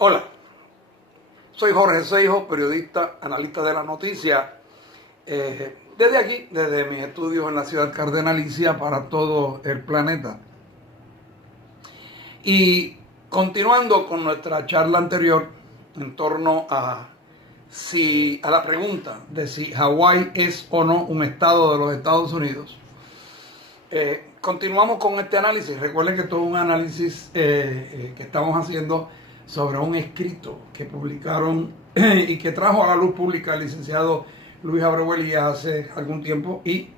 Hola, soy Jorge Seijo, periodista, analista de la noticia, desde aquí, desde mis estudios en la ciudad cardenalicia para todo el planeta. Y continuando con nuestra charla anterior en torno a la pregunta de si Hawái es o no un estado de los Estados Unidos, continuamos con este análisis. Recuerden que todo es un análisis que estamos haciendo sobre un escrito que publicaron y que trajo a la luz pública el licenciado Luis Abreu hace algún tiempo, y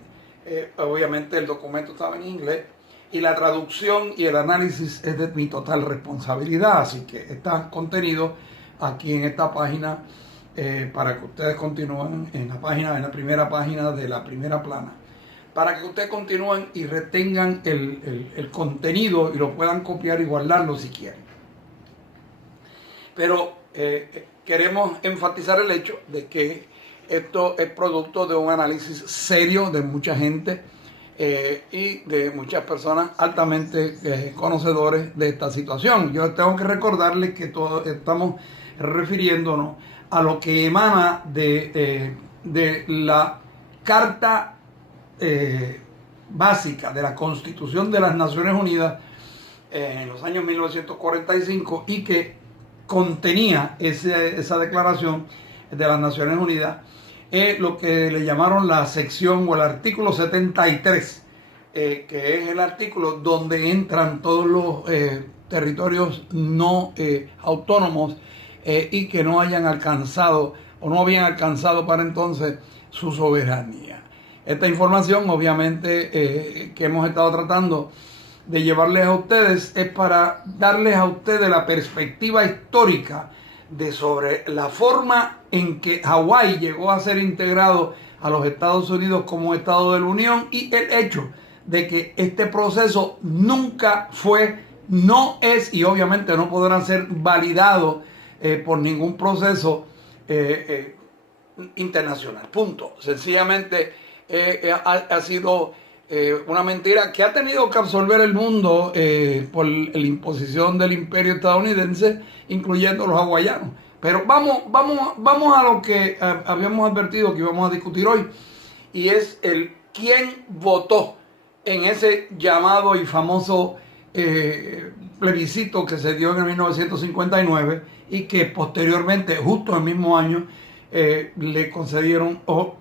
obviamente el documento estaba en inglés y la traducción y el análisis es de mi total responsabilidad, así que está contenido aquí en esta página para que ustedes continúen en la primera página de la primera plana, para que ustedes continúen y retengan el contenido y lo puedan copiar y guardarlo si quieren. Pero queremos enfatizar el hecho de que esto es producto de un análisis serio de mucha gente y de muchas personas altamente conocedores de esta situación. Yo tengo que recordarles que todos estamos refiriéndonos a lo que emana de la Carta Básica de la Constitución de las Naciones Unidas en los años 1945 y que contenía esa declaración de las Naciones Unidas, lo que le llamaron la sección o el artículo 73, que es el artículo donde entran todos los territorios no autónomos y que no hayan alcanzado o no habían alcanzado para entonces su soberanía. Esta información, obviamente, que hemos estado tratando de llevarles a ustedes es para darles a ustedes la perspectiva histórica de sobre la forma en que Hawái llegó a ser integrado a los Estados Unidos como Estado de la Unión, y el hecho de que este proceso nunca fue, no es y obviamente no podrá ser validado por ningún proceso internacional. Punto. Sencillamente ha sido una mentira que ha tenido que absorber el mundo por la imposición del imperio estadounidense, incluyendo los hawaianos. Pero vamos a lo que habíamos advertido que íbamos a discutir hoy, y es el quién votó en ese llamado y famoso plebiscito que se dio en el 1959 y que posteriormente, justo el mismo año, le concedieron o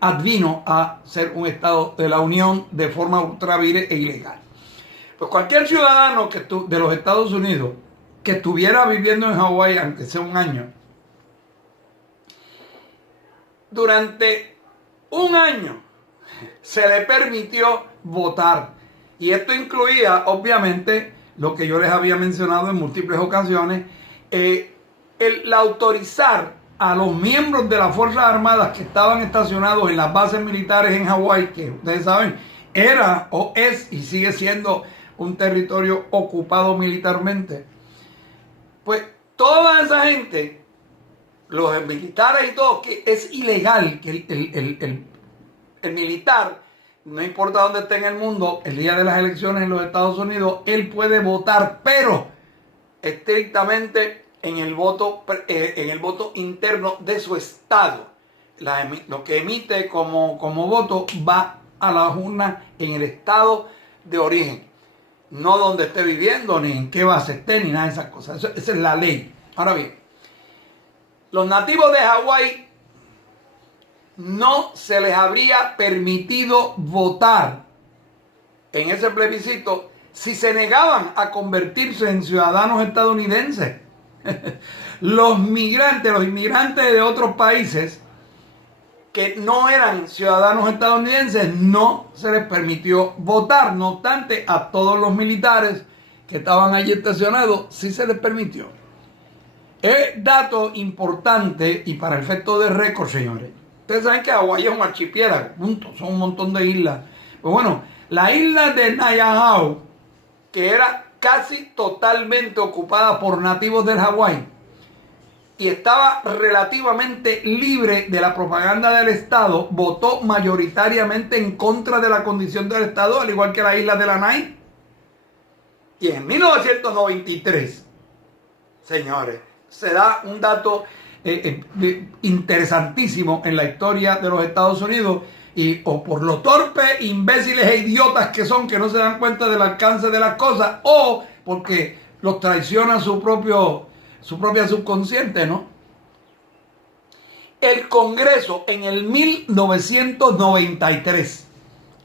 advino a ser un estado de la Unión de forma ultravire e ilegal. Pues cualquier ciudadano de los Estados Unidos que estuviera viviendo en Hawái, aunque sea un año, durante un año se le permitió votar. Y esto incluía, obviamente, lo que yo les había mencionado en múltiples ocasiones, el autorizar a los miembros de las Fuerzas Armadas que estaban estacionados en las bases militares en Hawái, que ustedes saben, era o es y sigue siendo un territorio ocupado militarmente. Pues toda esa gente, los militares y todo, que es ilegal que el militar, no importa dónde esté en el mundo, el día de las elecciones en los Estados Unidos, él puede votar, pero estrictamente en el voto interno de su estado. Lo que emite como voto va a la urna en el estado de origen, no donde esté viviendo, ni en qué base esté, ni nada de esas cosas. Esa es la ley. Ahora bien, los nativos de Hawái no se les habría permitido votar en ese plebiscito si se negaban a convertirse en ciudadanos estadounidenses. Los inmigrantes de otros países que no eran ciudadanos estadounidenses no se les permitió votar. No obstante, a todos los militares que estaban allí estacionados sí se les permitió. Es dato importante y para efecto de récord, señores. Ustedes saben que Hawái es un archipiélago, punto, son un montón de islas. Pues bueno, la isla de Niuahu, que era casi totalmente ocupada por nativos del Hawái y estaba relativamente libre de la propaganda del Estado, votó mayoritariamente en contra de la condición del Estado, al igual que la isla de Lanai. Y en 1993, señores, se da un dato interesantísimo en la historia de los Estados Unidos, y o por lo torpes, imbéciles e idiotas que son, que no se dan cuenta del alcance de las cosas, o porque los traiciona su propia subconsciente, ¿no? El Congreso en el 1993,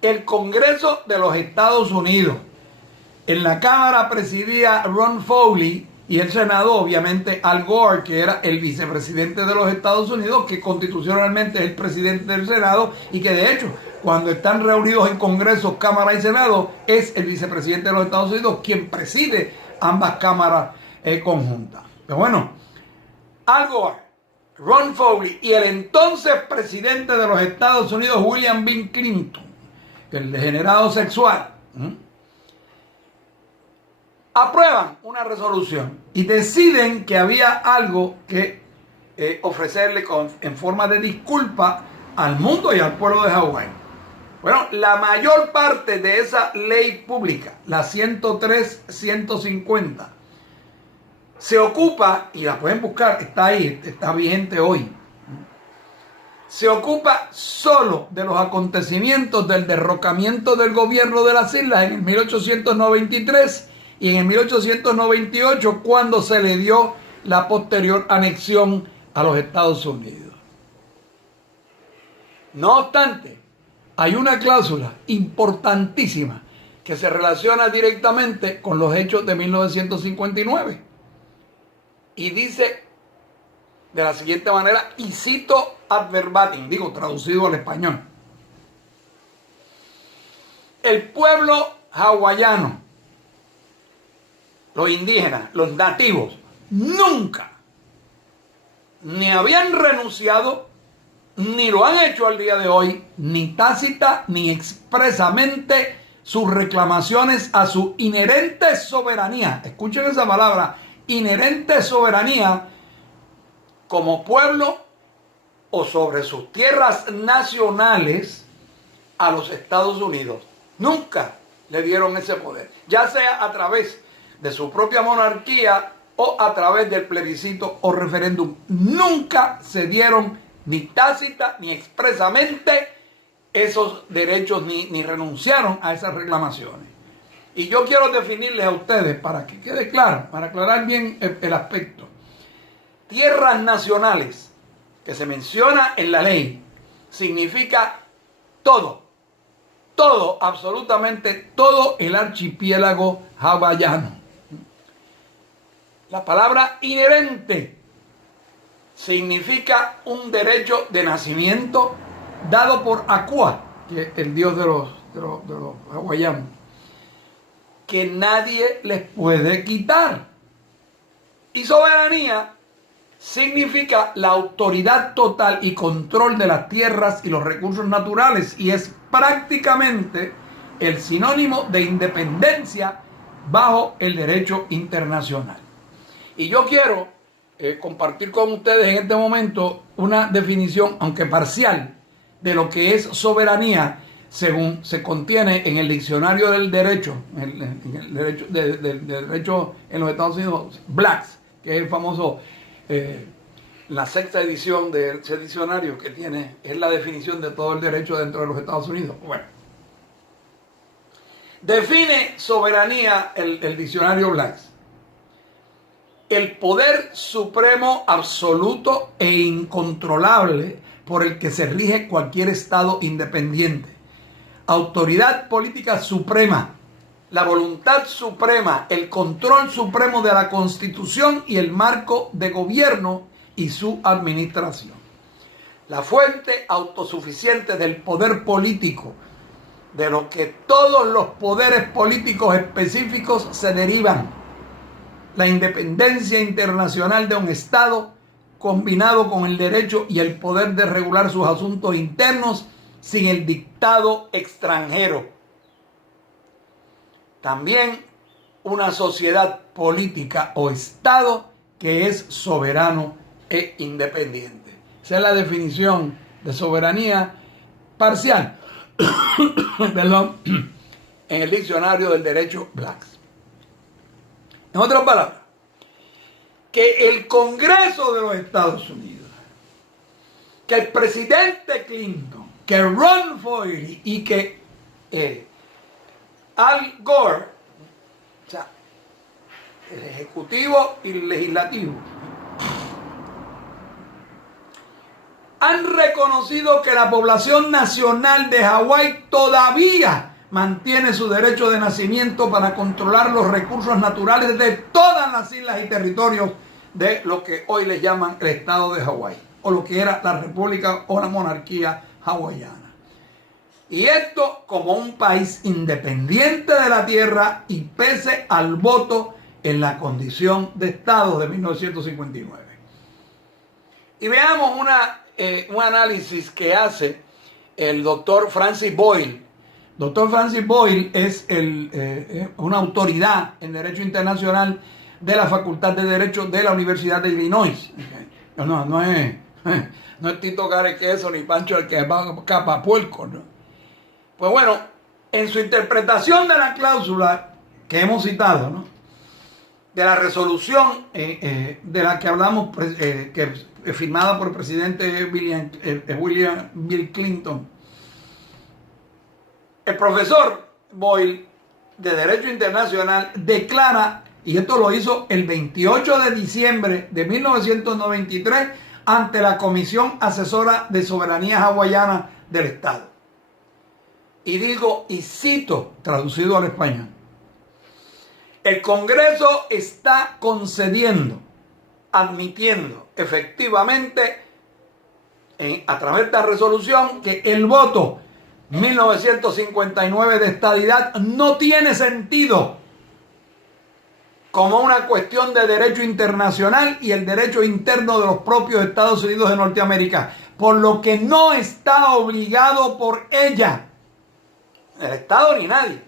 el Congreso de los Estados Unidos, en la Cámara presidía Ron Foley y el Senado, obviamente, Al Gore, que era el vicepresidente de los Estados Unidos, que constitucionalmente es el presidente del Senado y que de hecho, cuando están reunidos en Congreso, Cámara y Senado, es el vicepresidente de los Estados Unidos quien preside ambas cámaras conjuntas. Pero bueno, Al Gore, Ron Foley y el entonces presidente de los Estados Unidos, William B. Clinton, el degenerado sexual, aprueban una resolución y deciden que había algo que ofrecerle en forma de disculpa al mundo y al pueblo de Hawái. Bueno, la mayor parte de esa ley pública, la 103-150, se ocupa, y la pueden buscar, está ahí, está vigente hoy, se ocupa solo de los acontecimientos del derrocamiento del gobierno de las islas en el 1893 y en el 1898, cuando se le dio la posterior anexión a los Estados Unidos. No obstante, hay una cláusula importantísima que se relaciona directamente con los hechos de 1959. Y dice de la siguiente manera, y cito ad verbatim, digo traducido al español: el pueblo hawaiano, los indígenas, los nativos, nunca ni habían renunciado, ni lo han hecho al día de hoy, ni tácita ni expresamente, sus reclamaciones a su inherente soberanía. Escuchen esa palabra, inherente soberanía, como pueblo o sobre sus tierras nacionales, a los Estados Unidos. Nunca le dieron ese poder, ya sea a través de su propia monarquía o a través del plebiscito o referéndum. Nunca se dieron ni tácita ni expresamente esos derechos, ni renunciaron a esas reclamaciones. Y yo quiero definirles a ustedes, para que quede claro, para aclarar bien el aspecto. Tierras nacionales, que se menciona en la ley, significa todo, absolutamente todo el archipiélago hawaiano. La palabra inherente significa un derecho de nacimiento dado por Akua, que es el dios de los hawaianos, que nadie les puede quitar. Y soberanía significa la autoridad total y control de las tierras y los recursos naturales, y es prácticamente el sinónimo de independencia bajo el derecho internacional. Y yo quiero compartir con ustedes en este momento una definición, aunque parcial, de lo que es soberanía, según se contiene en el diccionario del derecho, en el derecho, del derecho en los Estados Unidos, Blacks, que es el famoso, la sexta edición de ese diccionario, que tiene, es la definición de todo el derecho dentro de los Estados Unidos. Bueno, define soberanía el diccionario Blacks: el poder supremo, absoluto e incontrolable por el que se rige cualquier estado independiente. Autoridad política suprema, la voluntad suprema, el control supremo de la Constitución y el marco de gobierno y su administración. La fuente autosuficiente del poder político, de lo que todos los poderes políticos específicos se derivan. La independencia internacional de un Estado, combinado con el derecho y el poder de regular sus asuntos internos sin el dictado extranjero. También una sociedad política o Estado que es soberano e independiente. Esa es la definición de soberanía parcial perdón, en el diccionario del derecho Blacks. En otras palabras, que el Congreso de los Estados Unidos, que el presidente Clinton, que Ron Foyle y que Al Gore, o sea, el Ejecutivo y el Legislativo, han reconocido que la población nacional de Hawái todavía mantiene su derecho de nacimiento para controlar los recursos naturales de todas las islas y territorios de lo que hoy les llaman el estado de Hawái, o lo que era la república o la monarquía hawaiana. Y esto como un país independiente de la tierra y pese al voto en la condición de estado de 1959. Y veamos un análisis que hace el doctor Francis Boyle. Doctor Francis Boyle es una autoridad en Derecho Internacional de la Facultad de Derecho de la Universidad de Illinois. No es Tito Carequeso ni Pancho el que va capapuerco, ¿no? Pues bueno, en su interpretación de la cláusula que hemos citado, ¿no?, de la resolución de la que hablamos, que es firmada por el presidente Bill Clinton, el profesor Boyle de Derecho Internacional declara, y esto lo hizo el 28 de diciembre de 1993 ante la Comisión Asesora de Soberanía Hawaiana del Estado. Y digo, y cito, traducido al español: el Congreso está concediendo, admitiendo efectivamente, a través de esta resolución, que el voto 1959 de estadidad no tiene sentido como una cuestión de derecho internacional y el derecho interno de los propios Estados Unidos de Norteamérica, por lo que no está obligado por ella, el Estado ni nadie.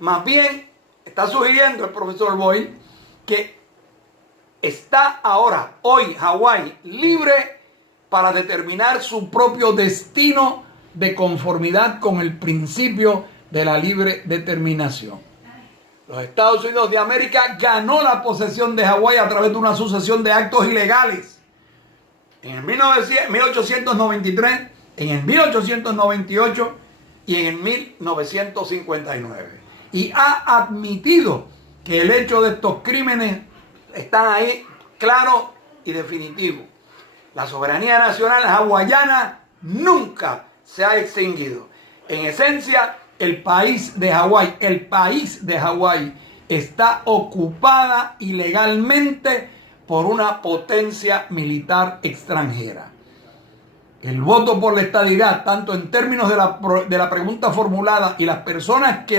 Más bien, está sugiriendo el profesor Boyle que está ahora, hoy, Hawái libre para determinar su propio destino de conformidad con el principio de la libre determinación. Los Estados Unidos de América ganó la posesión de Hawái a través de una sucesión de actos ilegales. En el 1893, en el 1898 y en el 1959. Y ha admitido que el hecho de estos crímenes están ahí claro y definitivo. La soberanía nacional hawaiana nunca se ha extinguido. En esencia, el país de Hawái está ocupada ilegalmente por una potencia militar extranjera. El voto por la estadidad, tanto en términos de la pregunta formulada y las personas que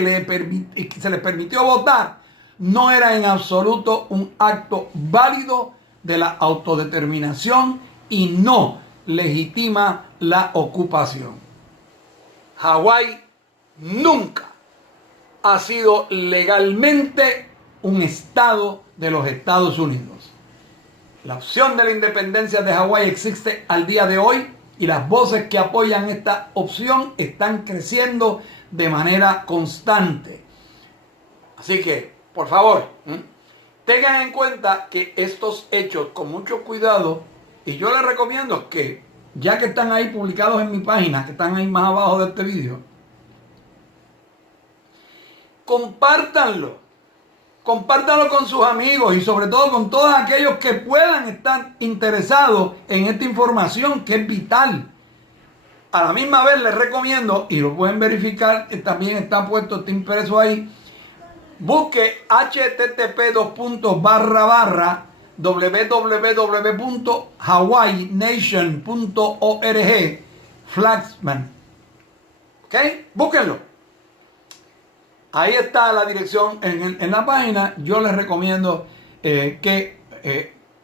se les permitió votar, no era en absoluto un acto válido de la autodeterminación y no legitima la ocupación. Hawái nunca ha sido legalmente un estado de los Estados Unidos. La opción de la independencia de Hawái existe al día de hoy y las voces que apoyan esta opción están creciendo de manera constante. Así que, por favor, tengan en cuenta que estos hechos, con mucho cuidado, y yo les recomiendo que, ya que están ahí publicados en mi página, que están ahí más abajo de este vídeo, compártanlo con sus amigos y sobre todo con todos aquellos que puedan estar interesados en esta información que es vital. A la misma vez les recomiendo, y lo pueden verificar, también está puesto, está impreso ahí, busque http://www.hawaiination.org Flagsman. ¿Ok? Búsquenlo. Ahí está la dirección en la página. Yo les recomiendo que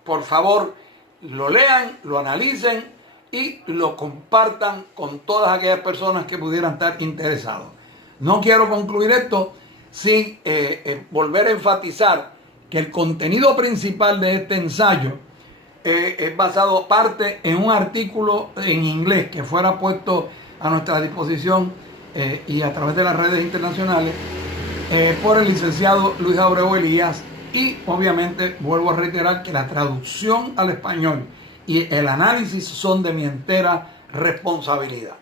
por favor lo lean, lo analicen y lo compartan con todas aquellas personas que pudieran estar interesados. No quiero concluir esto sin volver a enfatizar que el contenido principal de este ensayo es basado parte en un artículo en inglés que fuera puesto a nuestra disposición y a través de las redes internacionales por el licenciado Luis Abreu Elías, Y obviamente vuelvo a reiterar que la traducción al español y el análisis son de mi entera responsabilidad.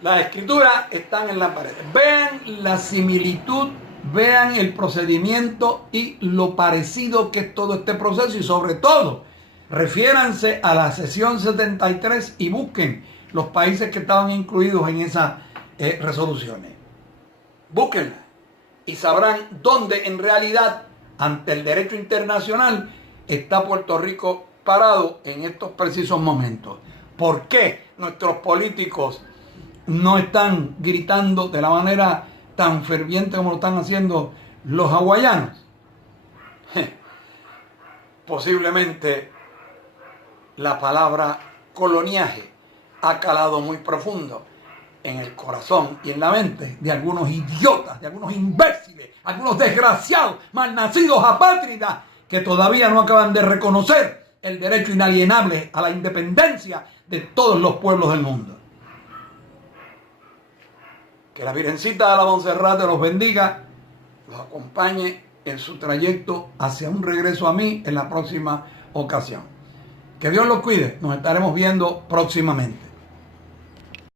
Las escrituras están en la pared. Vean la similitud, vean el procedimiento y lo parecido que es todo este proceso, y sobre todo refiéranse a la sesión 73 y busquen los países que estaban incluidos en esas resoluciones. Búsquenlas y sabrán dónde en realidad, ante el derecho internacional, está Puerto Rico parado en estos precisos momentos. ¿Por qué nuestros políticos no están gritando de la manera tan ferviente como lo están haciendo los hawaianos? Posiblemente la palabra coloniaje ha calado muy profundo en el corazón y en la mente de algunos idiotas, de algunos imbéciles, algunos desgraciados, malnacidos apátridas, que todavía no acaban de reconocer el derecho inalienable a la independencia de todos los pueblos del mundo. Que la Virgencita de la Monserrate los bendiga, los acompañe en su trayecto hacia un regreso a mí en la próxima ocasión. Que Dios los cuide, nos estaremos viendo próximamente.